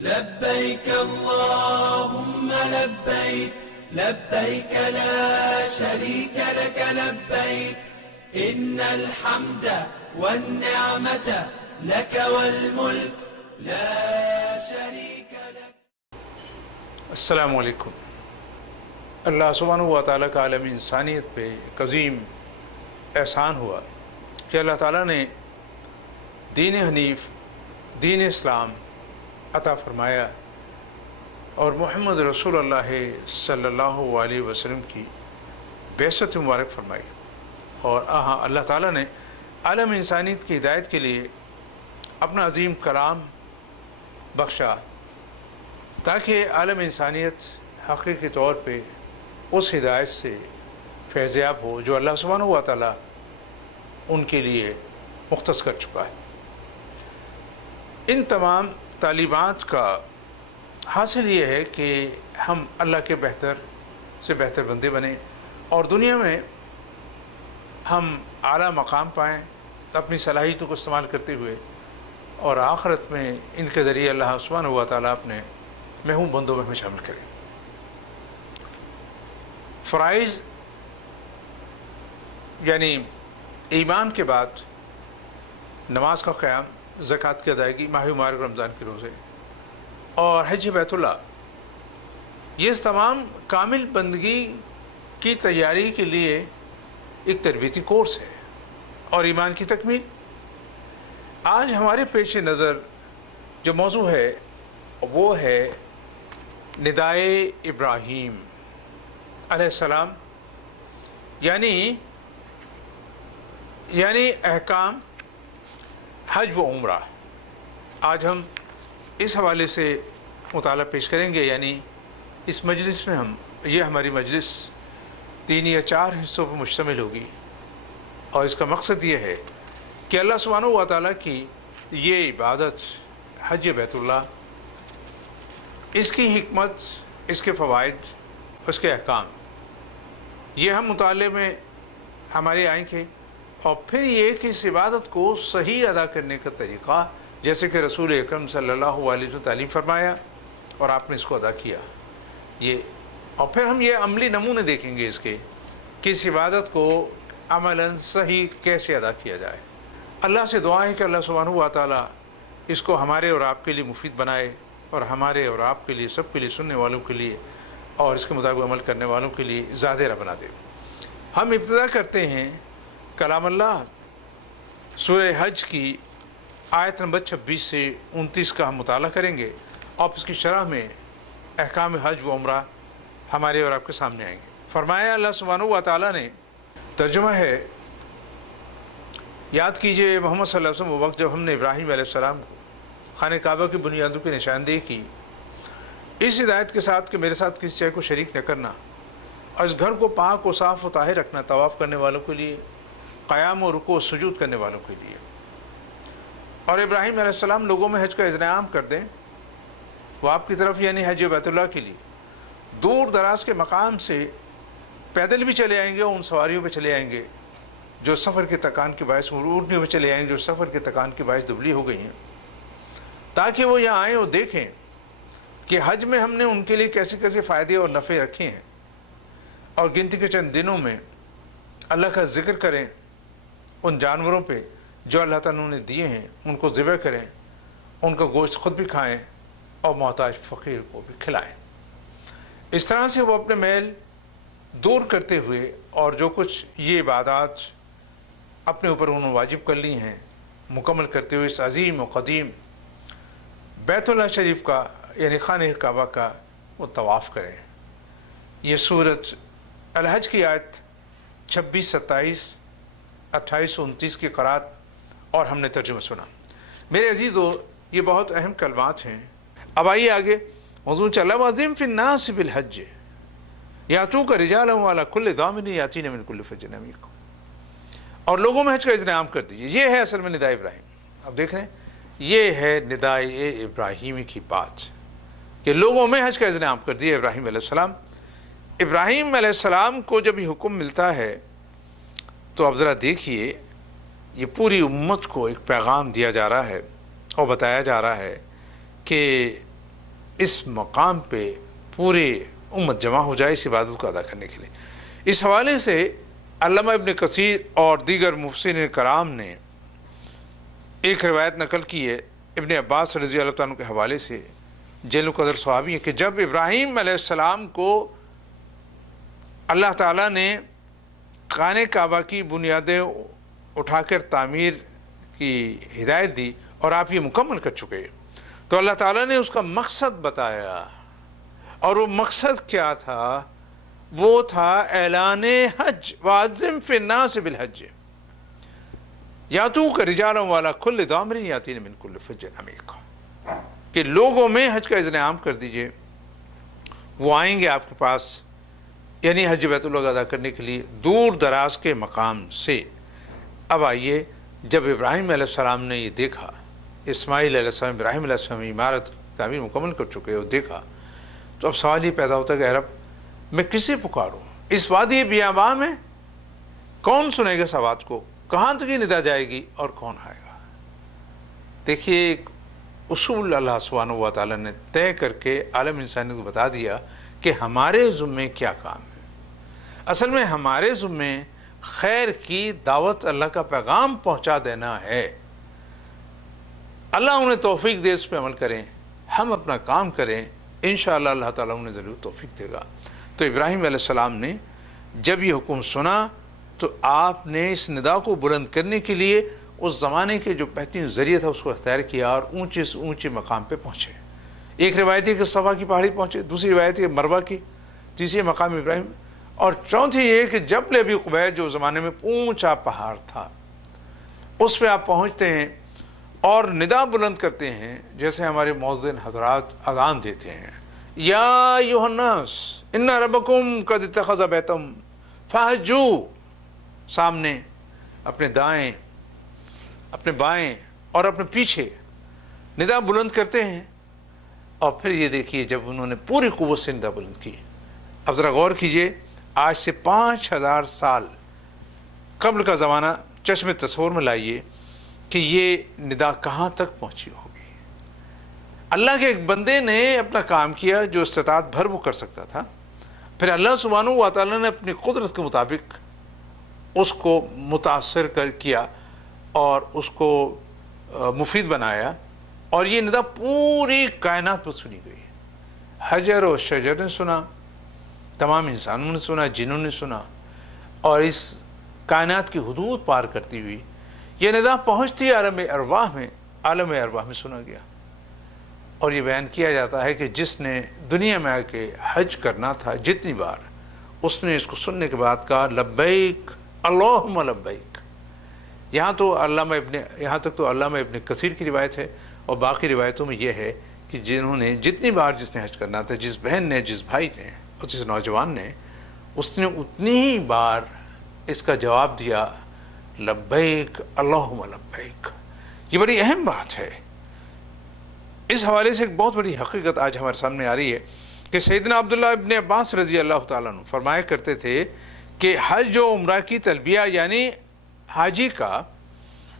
لبيك اللهم لبيك لبيك لا شريك لك لبيك إن الحمد والنعمة لك والملك لا شريك لك. السلام علیکم. اللہ سبحانہ و تعالیٰ کا عالم انسانیت پہ ایک عظیم احسان ہوا کہ اللہ تعالیٰ نے دین حنیف، دین اسلام عطا فرمایا اور محمد رسول اللہ صلی اللہ علیہ وسلم کی بعثت مبارک فرمائی، اور اللہ تعالیٰ نے عالم انسانیت کی ہدایت کے لیے اپنا عظیم کلام بخشا تاکہ عالم انسانیت حقیقی طور پہ اس ہدایت سے فیضیاب ہو جو اللہ سبحانہ و تعالیٰ ان کے لیے مختص کر چکا ہے. ان تمام تعلیمات کا حاصل یہ ہے کہ ہم اللہ کے بہتر سے بہتر بندے بنیں اور دنیا میں ہم اعلیٰ مقام پائیں اپنی صلاحیتوں کو استعمال کرتے ہوئے، اور آخرت میں ان کے ذریعے اللہ سبحانہ و تعالیٰ اپنے محبوب بندوں میں ہمیں شامل کریں. فرائض یعنی ایمان کے بعد نماز کا قیام، زکوٰۃ کی ادائیگی، ماہ مبارک رمضان کے روزے اور حج بیت اللہ، یہ تمام کامل بندگی کی تیاری کے لیے ایک تربیتی کورس ہے اور ایمان کی تکمیل. آج ہمارے پیش نظر جو موضوع ہے وہ ہے ندائے ابراہیم علیہ السلام، یعنی احکام حج و عمرہ. آج ہم اس حوالے سے مطالعہ پیش کریں گے. یعنی اس مجلس میں یہ ہماری مجلس 3 یا 4 حصوں پر مشتمل ہوگی، اور اس کا مقصد یہ ہے کہ اللہ سبحانہ و تعالیٰ کی یہ عبادت حج بیت اللہ، اس کی حکمت، اس کے فوائد، اس کے احکام، یہ ہم مطالعے میں ہمارے آئیں گے، اور پھر یہ کہ اس عبادت کو صحیح ادا کرنے کا طریقہ، جیسے کہ رسول اکرم صلی اللہ علیہ وسلم تعلیم فرمایا اور آپ نے اس کو ادا کیا، اور پھر ہم یہ عملی نمونے دیکھیں گے اس کے کہ اس عبادت کو عملاً صحیح کیسے ادا کیا جائے. اللہ سے دعا ہے کہ اللہ سبحانہ و تعالیٰ اس کو ہمارے اور آپ کے لیے مفید بنائے، اور ہمارے اور آپ کے لیے، سب کے لیے، سننے والوں کے لیے اور اس کے مطابق عمل کرنے والوں کے لیے ظاہرہ بنا دے. ہم ابتدا کرتے ہیں کلام اللہ، سورہ حج کی آیت نمبر 26 سے 29 کا ہم مطالعہ کریں گے، اور اس کی شرح میں احکام حج و عمرہ ہمارے اور آپ کے سامنے آئیں گے. فرمایا اللہ سبحانہ و تعالیٰ نے، ترجمہ ہے، یاد کیجئے محمد صلی اللہ علیہ وسلم وہ وقت جب ہم نے ابراہیم علیہ السلام کو خانہ کعبہ کی بنیادوں کی نشاندہی کی، اس ہدایت کے ساتھ کہ میرے ساتھ کسی شے کو شریک نہ کرنا، اور اس گھر کو پاک و صاف و طاہر رکھنا، طواف کرنے والوں کے لیے، قیام و رکوع و سجود کرنے والوں کے لیے. اور ابراہیم علیہ السلام لوگوں میں حج کا اذعان کر دیں، وہ آپ کی طرف یعنی حج بیت اللہ کے لیے دور دراز کے مقام سے پیدل بھی چلے آئیں گے، اور ان سواریوں پہ چلے آئیں گے جو سفر کے تکان کے باعث، اونٹنیوں پہ چلے آئیں گے جو سفر کے تکان کے باعث دبلی ہو گئی ہیں، تاکہ وہ یہاں آئیں اور دیکھیں کہ حج میں ہم نے ان کے لیے کیسے کیسے فائدے اور نفع رکھے ہیں، اور گنتی کے چند دنوں میں اللہ کا ذکر کریں، ان جانوروں پہ جو اللہ تعالیٰ نے دیے ہیں ان کو ذبح کریں، ان کا گوشت خود بھی کھائیں اور محتاج فقیر کو بھی کھلائیں. اس طرح سے وہ اپنے میل دور کرتے ہوئے اور جو کچھ یہ عبادات اپنے اوپر انہوں نے واجب کر لی ہیں مکمل کرتے ہوئے اس عظیم و قدیم بیت اللہ شریف کا یعنی خانہ کعبہ کا وہ طواف کریں. یہ سورۃ الحج کی آیت 26، 27، 28، 29 کی قرات اور ہم نے ترجمہ سنا. میرے عزیزو، یہ بہت اہم کلمات ہیں. اب آئیے آگے موضوع چلا. وَعَظِّمْ فِي النَّاسِ بِالْحَجِّ یَأْتُوکَ رِجَالًا وَعَلَىٰ كُلِّ ضَامِرٍ یَأْتِینَ مِنْ كُلِّ فَجٍّ عَمِیقٍ، اور لوگوں میں حج کا اذعان کر دیجیے. یہ ہے اصل میں ندائے ابراہیم. اب دیکھ رہے ہیں، یہ ہے ندائے ابراہیمی کی بات کہ لوگوں میں حج کا اذعان کر دیا ابراہیم علیہ السلام. ابراہیم علیہ السلام کو جب یہ حکم ملتا ہے تو اب ذرا دیکھیے، یہ پوری امت کو ایک پیغام دیا جا رہا ہے اور بتایا جا رہا ہے کہ اس مقام پہ پورے امت جمع ہو جائے اس عبادت کو ادا کرنے کے لیے۔ اس حوالے سے علامہ ابن کثیر اور دیگر مفسرین کرام نے ایک روایت نقل کی ہے ابن عباس رضی اللہ تعالیٰ عنہ کے حوالے سے، جلیل القدر صحابی ہے، کہ جب ابراہیم علیہ السلام کو اللہ تعالیٰ نے خانہ کعبہ کی بنیادیں اٹھا کر تعمیر کی ہدایت دی اور آپ یہ مکمل کر چکے، تو اللہ تعالیٰ نے اس کا مقصد بتایا، اور وہ مقصد کیا تھا؟ وہ تھا اعلان حج، وَأَذِّن فِي النَّاسِ بِالْحَجِّ یَأْتُوکَ رِجَالًا وَعَلَىٰ کُلِّ ضَامِرٍ یَأْتِینَ مِن کُلِّ فَجٍّ عَمِیقٍ، کہ لوگوں میں حج کا اذن عام کر دیجئے، وہ آئیں گے آپ کے پاس، یعنی حج بیت اللہ ادا کرنے کے لیے دور دراز کے مقام سے۔ اب آئیے، جب ابراہیم علیہ السلام نے یہ دیکھا، اسماعیل علیہ السلام ابراہیم علیہ السلام عمارت تعمیر مکمل کر چکے اور دیکھا، تو اب سوال یہ پیدا ہوتا ہے کہ اے رب میں کسے پکاروں؟ اس وادی بیاباں میں کون سنے گا اس آواز کو؟ کہاں تک یہ ندا جائے گی اور کون آئے گا؟ دیکھیے، ایک اصول اللہ سبحانہ و تعالیٰ نے طے کر کے عالم انسانیت کو بتا دیا کہ ہمارے ذمے کیا کام ہے۔ اصل میں ہمارے ذمے خیر کی دعوت، اللہ کا پیغام پہنچا دینا ہے۔ اللہ انہیں توفیق دے، اس پہ عمل کریں، ہم اپنا کام کریں، انشاءاللہ اللہ تعالیٰ انہیں ضرور توفیق دے گا۔ تو ابراہیم علیہ السلام نے جب یہ حکم سنا تو آپ نے اس ندا کو بلند کرنے کے لیے اس زمانے کے جو بہترین ذریعہ تھا اس کو اختیار کیا اور اونچے سے اونچے مقام پہ پہنچے۔ ایک روایت ہے کہ صفا کی پہاڑی پہنچے، دوسری روایت ہے مروہ کی، تیسری مقام ابراہیم، اور چوتھی یہ کہ جبل ابی قبیس جو زمانے میں اونچا پہاڑ تھا اس پہ آپ پہنچتے ہیں اور ندا بلند کرتے ہیں، جیسے ہمارے مؤذن حضرات اذان دیتے ہیں، یا ایھا الناس ان ربکم قد اتخذ بیتم فحجوا، سامنے، اپنے دائیں، اپنے بائیں اور اپنے پیچھے ندا بلند کرتے ہیں۔ اور پھر یہ دیکھیے جب انہوں نے پوری قوت سے ندا بلند کی، اب ذرا غور کیجئے، آج سے 5000 سال قبل کا زمانہ چشم تصور میں لائیے کہ یہ ندا کہاں تک پہنچی ہوگی۔ اللہ کے ایک بندے نے اپنا کام کیا جو استطاعت بھر وہ کر سکتا تھا، پھر اللہ سبحانہ و تعالیٰ نے اپنی قدرت کے مطابق اس کو متاثر کیا اور اس کو مفید بنایا، اور یہ ندا پوری کائنات پر سنی گئی۔ حجر و شجر نے سنا، تمام انسانوں نے سنا، جنوں نے سنا، اور اس کائنات کی حدود پار کرتی ہوئی یہ ندا پہنچتی عالم ارواح میں سنا گیا۔ اور یہ بیان کیا جاتا ہے کہ جس نے دنیا میں آ کے حج کرنا تھا جتنی بار، اس نے اس کو سننے کے بعد کہا لبیک اللہم لبیک۔ یہاں تک تو علامہ ابن کثیر کی روایت ہے، اور باقی روایتوں میں یہ ہے کہ جتنی بار جس نے حج کرنا تھا، جس بہن نے، جس بھائی نے اور جس نوجوان نے، اس نے اتنی ہی بار اس کا جواب دیا لبیک اللہم لبیک۔ یہ بڑی اہم بات ہے۔ اس حوالے سے ایک بہت بڑی حقیقت آج ہمارے سامنے آ رہی ہے کہ سیدنا عبداللہ ابن عباس رضی اللہ تعالیٰ عنہ فرمایا کرتے تھے کہ حج و عمرہ کی تلبیہ، یعنی حاجی کا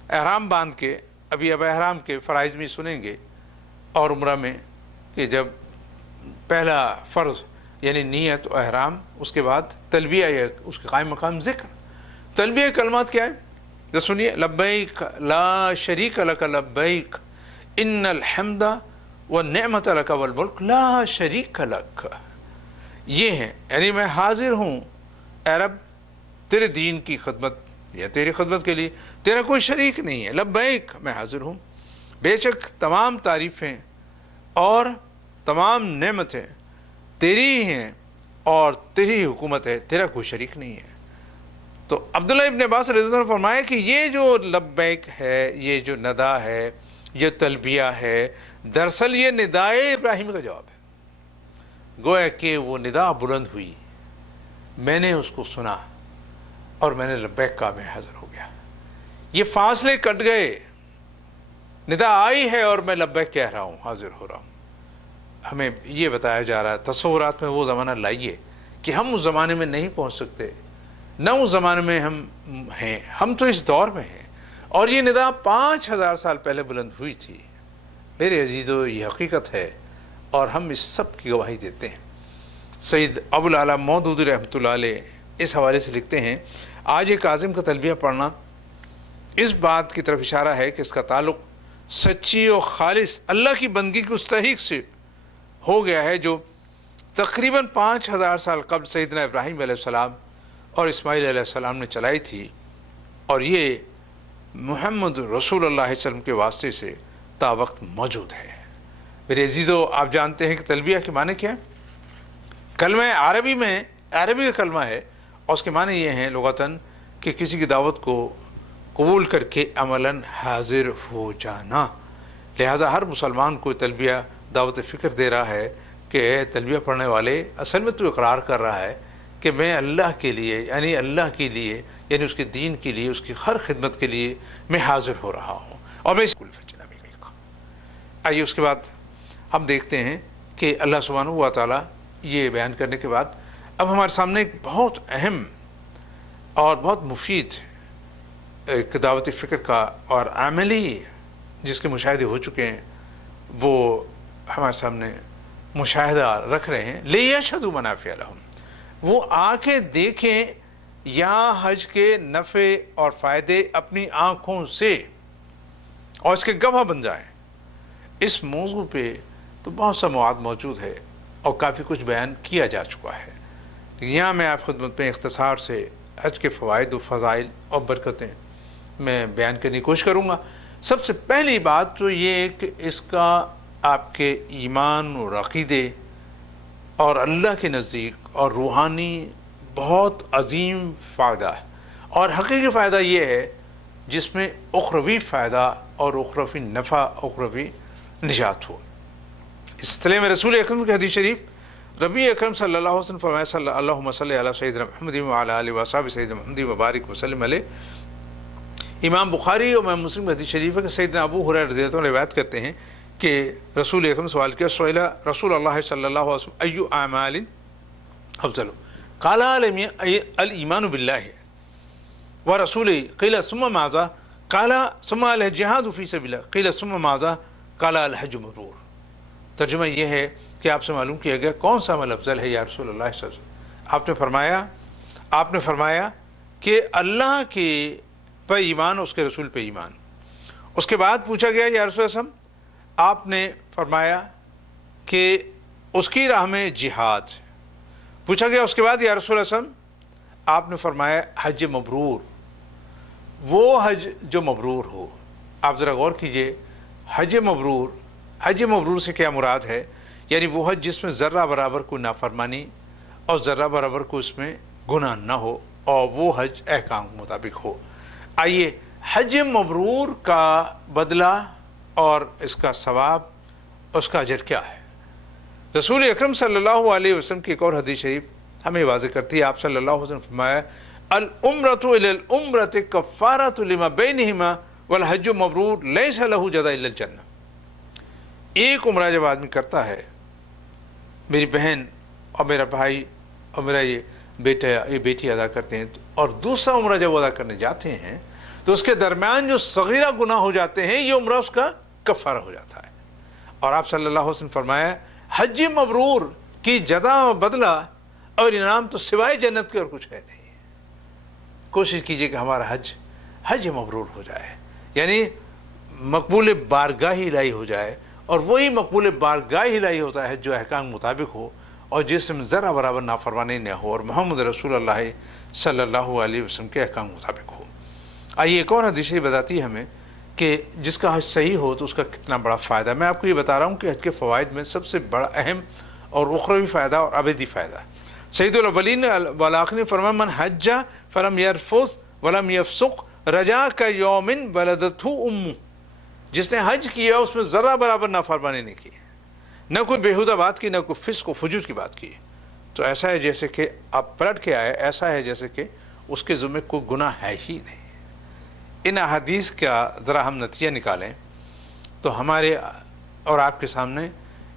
احرام باندھ کے، ابھی اب احرام کے فرائض میں سنیں گے، اور عمرہ میں کہ جب پہلا فرض یعنی نیت و احرام، اس کے بعد تلبیہ یا اس کے قائم مقام ذکر۔ تلبیہ کلمات کیا ہے؟ تو سنیے، لبیک لا شریک لک لبیک ان الحمد والنعمت لک والملک لا شریک لک۔ یہ ہیں، یعنی میں حاضر ہوں اے رب تیرے دین کی خدمت یا تیری خدمت کے لیے، تیرا کوئی شریک نہیں ہے، لبیک میں حاضر ہوں، بے شک تمام تعریفیں اور تمام نعمتیں تیری ہی ہیں اور تیری حکومت ہے، تیرا کوئی شریک نہیں ہے۔ تو عبداللہ ابن عباس رضی اللہ عنہ نے فرمایا کہ یہ جو لبیک ہے، یہ جو ندا ہے، یہ تلبیہ ہے، دراصل یہ ندائے ابراہیم کا جواب ہے۔ گویا کہ وہ ندا بلند ہوئی، میں نے اس کو سنا اور میں نے لبیک کہا، میں حاضر ہو گیا۔ یہ فاصلے کٹ گئے، ندا آئی ہے اور میں لبیک کہہ رہا ہوں، حاضر ہو رہا ہوں۔ ہمیں یہ بتایا جا رہا ہے، تصورات میں وہ زمانہ لائیے کہ ہم اس زمانے میں نہیں پہنچ سکتے، نہ اس زمانے میں ہم ہیں، ہم تو اس دور میں ہیں، اور یہ ندا 5000 سال پہلے بلند ہوئی تھی۔ میرے عزیزو، یہ حقیقت ہے، اور ہم اس سب کی گواہی دیتے ہیں۔ سید ابوالعلا مودودی رحمۃ اللہ علیہ اس حوالے سے لکھتے ہیں، آج ایک عازم کا تلبیہ پڑھنا اس بات کی طرف اشارہ ہے کہ اس کا تعلق سچی اور خالص اللہ کی بندگی کی اس تحریک سے ہو گیا ہے جو تقریباً 5000 سال قبل سیدنا ابراہیم علیہ السلام اور اسماعیل علیہ السلام نے چلائی تھی، اور یہ محمد رسول اللہ صلی اللہ علیہ وسلم کے واسطے سے تا وقت موجود ہے۔ میرے عزیزو، آپ جانتے ہیں کہ تلبیہ کے معنی کیا ہے؟ کلمہ عربی کا کلمہ ہے، اور اس کے معنی یہ ہیں لغتاً کہ کسی کی دعوت کو قبول کر کے عملاً حاضر ہو جانا۔ لہٰذا ہر مسلمان کو تلبیہ دعوت فکر دے رہا ہے کہ اے تلبیہ پڑھنے والے، اصل میں تو اقرار کر رہا ہے کہ میں اللہ کے لیے، یعنی اللہ کے لیے، یعنی اس کے دین کے لیے، اس کی ہر خدمت کے لیے میں حاضر ہو رہا ہوں، اور میں اس کو فجنا بھی نہیں کہا۔ آئیے اس کے بعد ہم دیکھتے ہیں کہ اللہ سبحانہ و تعالیٰ یہ بیان کرنے کے بعد اب ہمارے سامنے ایک بہت اہم اور بہت مفید ایک دعوت فکر کا اور عملی جس کے مشاہدے ہو چکے ہیں وہ ہمارے سامنے مشاہدہ رکھ رہے ہیں۔ لِیَشْهَدُوا مَنَافِعَ لَهُمْ، وہ آ کے دیکھیں یہاں حج کے نفع اور فائدے اپنی آنکھوں سے اور اس کے گواہ بن جائیں۔ اس موضوع پہ تو بہت سا مواد موجود ہے اور کافی کچھ بیان کیا جا چکا ہے، لیکن یہاں میں آپ خدمت میں اختصار سے حج کے فوائد و فضائل اور برکتیں میں بیان کرنے کی کوشش کروں گا۔ سب سے پہلی بات تو یہ ہے کہ اس کا آپ کے ایمان اور عقیدے اور اللہ کے نزدیک اور روحانی بہت عظیم فائدہ ہے، اور حقیقی فائدہ یہ ہے جس میں اخروی فائدہ اور اخروی نفع، اخروی نجات ہو۔ اس سلسلے میں رسول اکرم کی حدیث شریف ربی اکرم صلی اللہ علیہ وسلم فرمایا صلی اللہم صلی علی سیدنا محمد وعلی آلہ وصحبہ سیدنا محمد وبارک وسلم علیہ۔ امام بخاری اور امام مسلم کی حدیث شریف ہے کہ سیدنا ابو ہریرہ رضی اللہ عنہ روایت کرتے ہیں کہ رسول اکرم سوال کیا، سئل رسول اللہ صلی اللہ علیہ وسلم ای اعمال افضل، قال الایمان باللہ ورسولہ، قیل ثم ماذا، قال ثم الجہاد فی سبیل اللہ، قیل ثم ماذا، قال الحج مبرور۔ ترجمہ یہ ہے کہ آپ سے معلوم کیا گیا کون سا عمل افضل ہے یا رسول اللہ صلی اللہ علیہ وسلم؟ آپ نے فرمایا کہ اللہ کے پہ ایمان، اس کے رسول پہ ایمان۔ اس کے بعد پوچھا گیا یا رسول اللہ صلی اللہ علیہ وسلم، آپ نے فرمایا کہ اس کی راہ میں جہاد۔ پوچھا گیا اس کے بعد یا رسول اللہ صلی اللہ علیہ وسلم، آپ نے فرمایا حج مبرور، وہ حج جو مبرور ہو۔ آپ ذرا غور کیجئے، حج مبرور سے کیا مراد ہے؟ یعنی وہ حج جس میں ذرہ برابر کوئی نافرمانی اور ذرہ برابر کوئی اس میں گناہ نہ ہو، اور وہ حج احکام کے مطابق ہو۔ آئیے حج مبرور کا بدلہ اور اس کا ثواب، اس کا اجر کیا ہے؟ رسول اکرم صلی اللہ علیہ وسلم کی ایک اور حدیث شریف ہمیں واضح کرتی ہے۔ آپ صلی اللہ علیہ وسلم فرمایا العمرۃ الی العمرۃ کفارۃ لما بینہما والحج مبرور لیس لہ جزاء الا الجنہ۔ ایک عمرہ جب آدمی کرتا ہے، میری بہن اور میرا بھائی اور میرا یہ بیٹا یہ بیٹی ادا کرتے ہیں، اور دوسرا عمرہ جب وہ ادا کرنے جاتے ہیں تو اس کے درمیان جو صغیرہ گناہ ہو جاتے ہیں یہ عمرہ اس کا کفارہ ہو جاتا ہے۔ اور آپ صلی اللہ علیہ وسلم فرمایا حج مبرور کی جزا و بدلہ اور انعام تو سوائے جنت کے اور کچھ ہے نہیں۔ کوشش کیجئے کہ ہمارا حج مبرور ہو جائے، یعنی مقبول بارگاہ الہی ہو جائے، اور وہی مقبول بارگاہ الہی ہوتا ہے جو احکام مطابق ہو اور جس میں ذرا برابر نافرمانی نہ ہو اور محمد رسول اللہ صلی اللہ علیہ وسلم کے احکام مطابق ہو۔ آئیے ایک اور حدیث بتاتی ہے ہمیں کہ جس کا حج صحیح ہو تو اس کا کتنا بڑا فائدہ۔ میں آپ کو یہ بتا رہا ہوں کہ حج کے فوائد میں سب سے بڑا اہم اور اخروی فائدہ اور ابدی فائدہ سید الاولین والآخرین فرمایا من حج فلم یرفث ولم یفسق رجا کیوم ولدتہ امہ، جس نے حج کیا اس میں ذرا برابر نافرمانی نہیں کی، نہ کوئی بیہودہ بات کی، نہ کوئی فسق و فجور کی بات کی، تو ایسا ہے جیسے کہ آپ پلٹ کے آئے، ایسا ہے جیسے کہ اس کے ذمہ کوئی گناہ ہے ہی نہیں۔ ان احادیث کا ذرا ہم نتیجہ نکالیں تو ہمارے اور آپ کے سامنے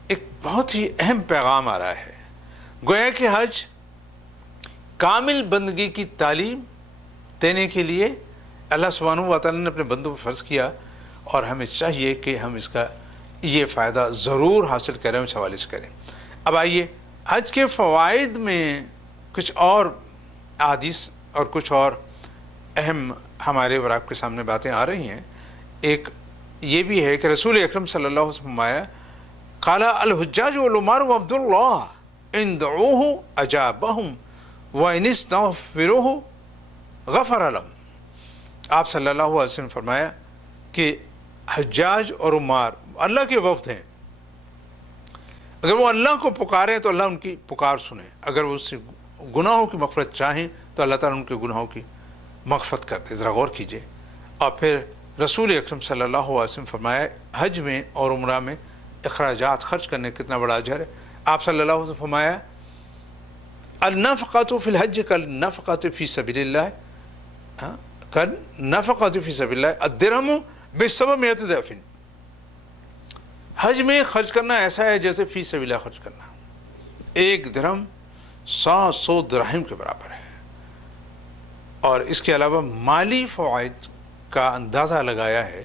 ایک بہت ہی اہم پیغام آ رہا ہے۔ گویا کہ حج کامل بندگی کی تعلیم دینے کے لیے اللہ سبحانہ و تعالیٰ نے اپنے بندوں پر فرض کیا، اور ہمیں چاہیے کہ ہم اس کا یہ فائدہ ضرور حاصل کریں، اس حوالے سے کریں۔ اب آئیے حج کے فوائد میں کچھ اور احادیث اور کچھ اور اہم ہمارے اور آپ کے سامنے باتیں آ رہی ہیں۔ ایک یہ بھی ہے کہ رسول اکرم صلی اللہ علیہ وسلم فرمایا قال الحجاج والعمار وعبد اللہ ان دعوہ اجابہم وان استغفروہ غفر لهم۔ آپ صلی اللہ علیہ وسلم نے فرمایا کہ حجاج اور عمار اللہ کے وفد ہیں، اگر وہ اللہ کو پکاریں تو اللہ ان کی پکار سنیں، اگر وہ اس سے گناہوں کی مغفرت چاہیں تو اللہ تعالیٰ ان کے گناہوں کی مغفرت کرتے۔ ذرا غور کیجئے۔ اور پھر رسول اکرم صلی اللہ علیہ وسلم فرمایا حج میں اور عمرہ میں اخراجات خرچ کرنے کتنا بڑا اجر ہے۔ آپ صلی اللہ علیہ وسلم فرمایا النفقۃ فی الحج کالنفقۃ فی سبیل اللہ کالنفقۃ فی سبیل اللہ الدرہم ب700 ضعف۔ حج میں خرچ کرنا ایسا ہے جیسے فی سبیل اللہ خرچ کرنا، ایک درہم 100 درہم کے برابر ہے۔ اور اس کے علاوہ مالی فوائد کا اندازہ لگایا ہے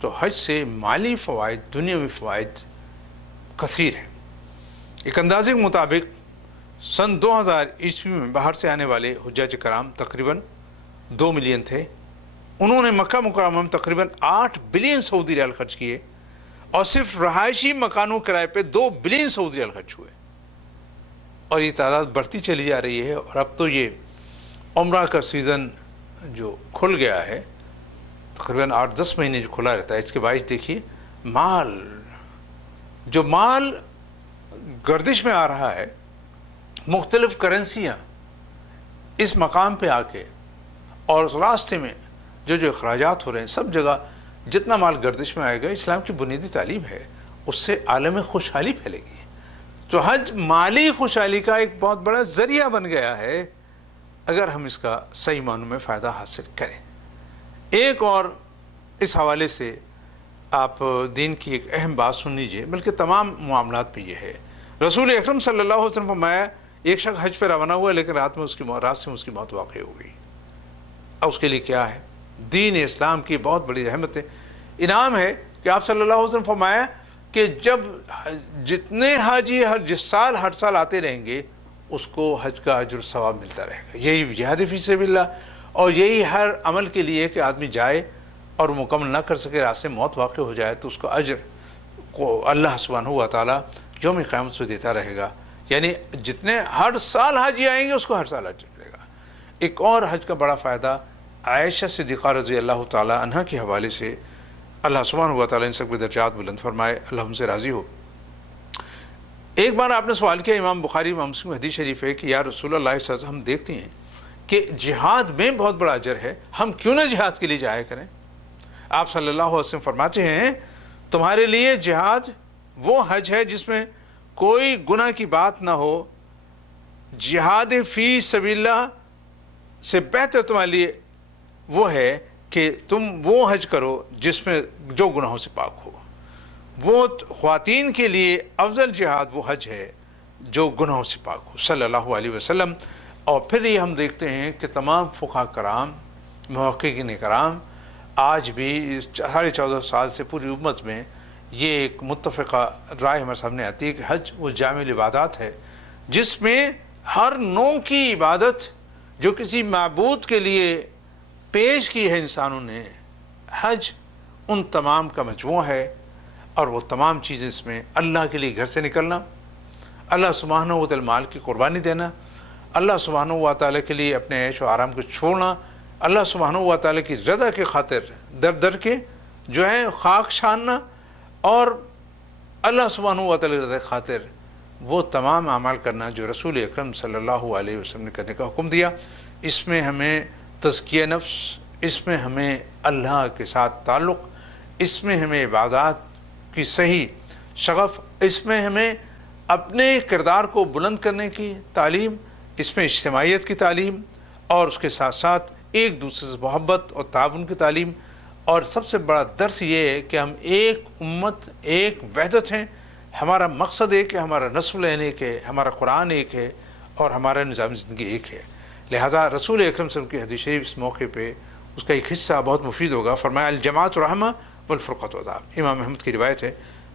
تو حج سے مالی فوائد، دنیاوی فوائد کثیر ہیں۔ ایک اندازے کے مطابق سن 2000 عیسوی میں باہر سے آنے والے حجاج کرام تقریباً 2 ملین تھے۔ انہوں نے مکہ مکرمہ میں تقریباً 8 بلین سعودی ریال خرچ کیے اور صرف رہائشی مکانوں کرائے پہ 2 بلین سعودی ریال خرچ ہوئے، اور یہ تعداد بڑھتی چلی جا رہی ہے۔ اور اب تو یہ عمرہ کا سیزن جو کھل گیا ہے، تقریباً 8-10 مہینے جو کھلا رہتا ہے، اس کے باعث دیکھیے مال گردش میں آ رہا ہے، مختلف کرنسیاں اس مقام پہ آ کے، اور اس راستے میں جو اخراجات ہو رہے ہیں، سب جگہ جتنا مال گردش میں آئے گا، اسلام کی بنیادی تعلیم ہے، اس سے عالم خوشحالی پھیلے گی۔ تو حج مالی خوشحالی کا ایک بہت بڑا ذریعہ بن گیا ہے اگر ہم اس کا صحیح معنوں میں فائدہ حاصل کریں۔ ایک اور اس حوالے سے آپ دین کی ایک اہم بات سن لیجئے، بلکہ تمام معاملات پہ یہ ہے۔ رسول اکرم صلی اللہ علیہ وسلم فرمایا ایک شخص حج پہ روانہ ہوا لیکن رات سے اس کی موت واقع ہو گئی۔ اب اس کے لیے کیا ہے؟ دین اسلام کی بہت بڑی رحمت ہے، انعام ہے کہ آپ صلی اللہ علیہ وسلم فرمایا کہ جب جتنے حاجی ہر سال آتے رہیں گے، اس کو حج کا اجر و ثواب ملتا رہے گا۔ یہی جہاد فی سبیل اللہ، اور یہی ہر عمل کے لیے کہ آدمی جائے اور مکمل نہ کر سکے، راستے میں موت واقع ہو جائے تو اس کو اجر کو اللہ سبحانہ و تعالیٰ یوم قیامت سے دیتا رہے گا۔ یعنی جتنے ہر سال حاجی آئیں گے اس کو ہر سال اجر ملے گا۔ ایک اور حج کا بڑا فائدہ عائشہ صدیقہ رضی اللہ تعالیٰ عنہ کے حوالے سے، اللہ سبحانہ و تعالیٰ ان سب کے درجات بلند فرمائے، اللہ ہم سے راضی ہو۔ ایک بار آپ نے سوال کیا، امام بخاری امام مسلم حدیث شریف ہے کہ یا رسول اللہ صلی اللہ علیہ وسلم، ہم دیکھتے ہیں کہ جہاد میں بہت بڑا اجر ہے، ہم کیوں نہ جہاد کے لیے جایا کریں؟ آپ صلی اللہ علیہ وسلم فرماتے ہیں تمہارے لیے جہاد وہ حج ہے جس میں کوئی گناہ کی بات نہ ہو۔ جہاد فی سبیل اللہ سے بہتر تمہارے لیے وہ ہے کہ تم وہ حج کرو جس میں جو گناہوں سے پاک ہو۔ وہ خواتین کے لیے افضل جہاد وہ حج ہے جو گناہوں سے پاک ہو، صلی اللہ علیہ وسلم۔ اور پھر یہ ہم دیکھتے ہیں کہ تمام فقہاء کرام، محققین کرام آج بھی 14.5 سال سے پوری امت میں یہ ایک متفقہ رائے ہمارے سامنے آتی ہے کہ حج وہ جامع العبادات ہے جس میں ہر نوع کی عبادت جو کسی معبود کے لیے پیش کی ہے انسانوں نے، حج ان تمام کا مجموعہ ہے۔ اور وہ تمام چیزیں اس میں اللہ کے لیے گھر سے نکلنا، اللہ سبحانہ و تعالیٰ مال کی قربانی دینا، اللہ سبحانہ و تعالیٰ کے لیے اپنے عیش و آرام کو چھوڑنا، اللہ سبحانہ و تعالیٰ کی رضا کے خاطر در در کے جو ہے خاک چھاننا، اور اللہ سبحانہ و تعالیٰ کی رضا کی خاطر وہ تمام اعمال کرنا جو رسول اکرم صلی اللہ علیہ وسلم نے کرنے کا حکم دیا۔ اس میں ہمیں تزکیہ نفس، اس میں ہمیں اللہ کے ساتھ تعلق، اس میں ہمیں عبادات کی صحیح شغف، اس میں ہمیں اپنے کردار کو بلند کرنے کی تعلیم، اس میں اجتماعیت کی تعلیم، اور اس کے ساتھ ساتھ ایک دوسرے سے محبت اور تعاون کی تعلیم۔ اور سب سے بڑا درس یہ ہے کہ ہم ایک امت، ایک وحدت ہیں، ہمارا مقصد ایک ہے، ہمارا نسل ایک ہے، ہمارا قرآن ایک ہے، اور ہمارا نظام زندگی ایک ہے۔ لہٰذا رسول اکرم صلی اللہ علیہ وسلم کی حدیث شریف اس موقع پہ اس کا ایک حصہ بہت مفید ہوگا۔ فرمایا الجماعت رحمہ والفرقۃ عذاب۔ امام احمد کی روایت ہے،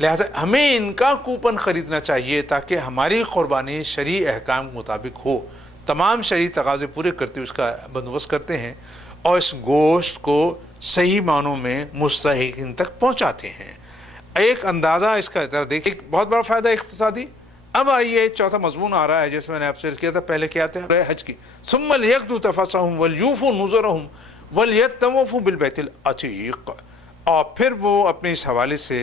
لہٰذا ہمیں ان کا کوپن خریدنا چاہیے تاکہ ہماری قربانی شرعی احکام کے مطابق ہو. تمام شرعی تقاضے پورے کرتے ہوئے اس کا بندوبست کرتے ہیں اور اس گوشت کو صحیح معنوں میں مستحقین تک پہنچاتے ہیں. ایک اندازہ اس کا ذرا دیکھیں، ایک بہت بڑا فائدہ اقتصادی. اب آئیے چوتھا مضمون آ رہا ہے جیسے میں نے آپ سے عرض کیا تھا. پہلے کیا تھا حج کی، ثم لیقضوا تفثهم ولیوفوا نذورهم ولیطوفوا بالبیت العتیق، اور پھر وہ اپنے اس حوالے سے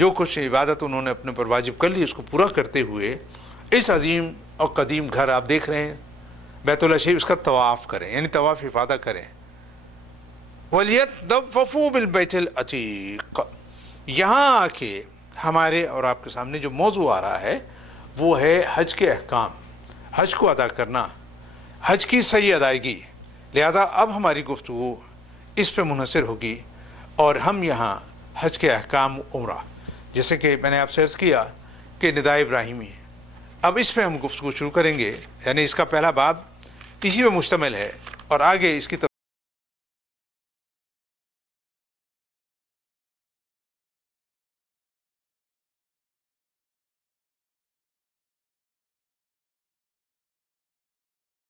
جو کچھ عبادت انہوں نے اپنے پر واجب کر لی اس کو پورا کرتے ہوئے اس عظیم اور قدیم گھر آپ دیکھ رہے ہیں بیت اللہ شریف، اس کا طواف کریں، یعنی طواف افاضہ کریں. وَلْيَطَّوَّفُوا بِالْبَيْتِ الْعَتِيقِ. یہاں آ کے ہمارے اور آپ کے سامنے جو موضوع آ رہا ہے وہ ہے حج کے احکام، حج کو ادا کرنا، حج کی صحیح ادائیگی. لہذا اب ہماری گفتگو اس پہ منحصر ہوگی اور ہم یہاں حج کے احکام عمرہ، جیسے کہ میں نے آپ سے عرض کیا کہ نداء ابراہیمی ہے، اب اس پہ ہم گفتگو شروع کریں گے. یعنی اس کا پہلا باب اسی پہ مشتمل ہے اور آگے اس کی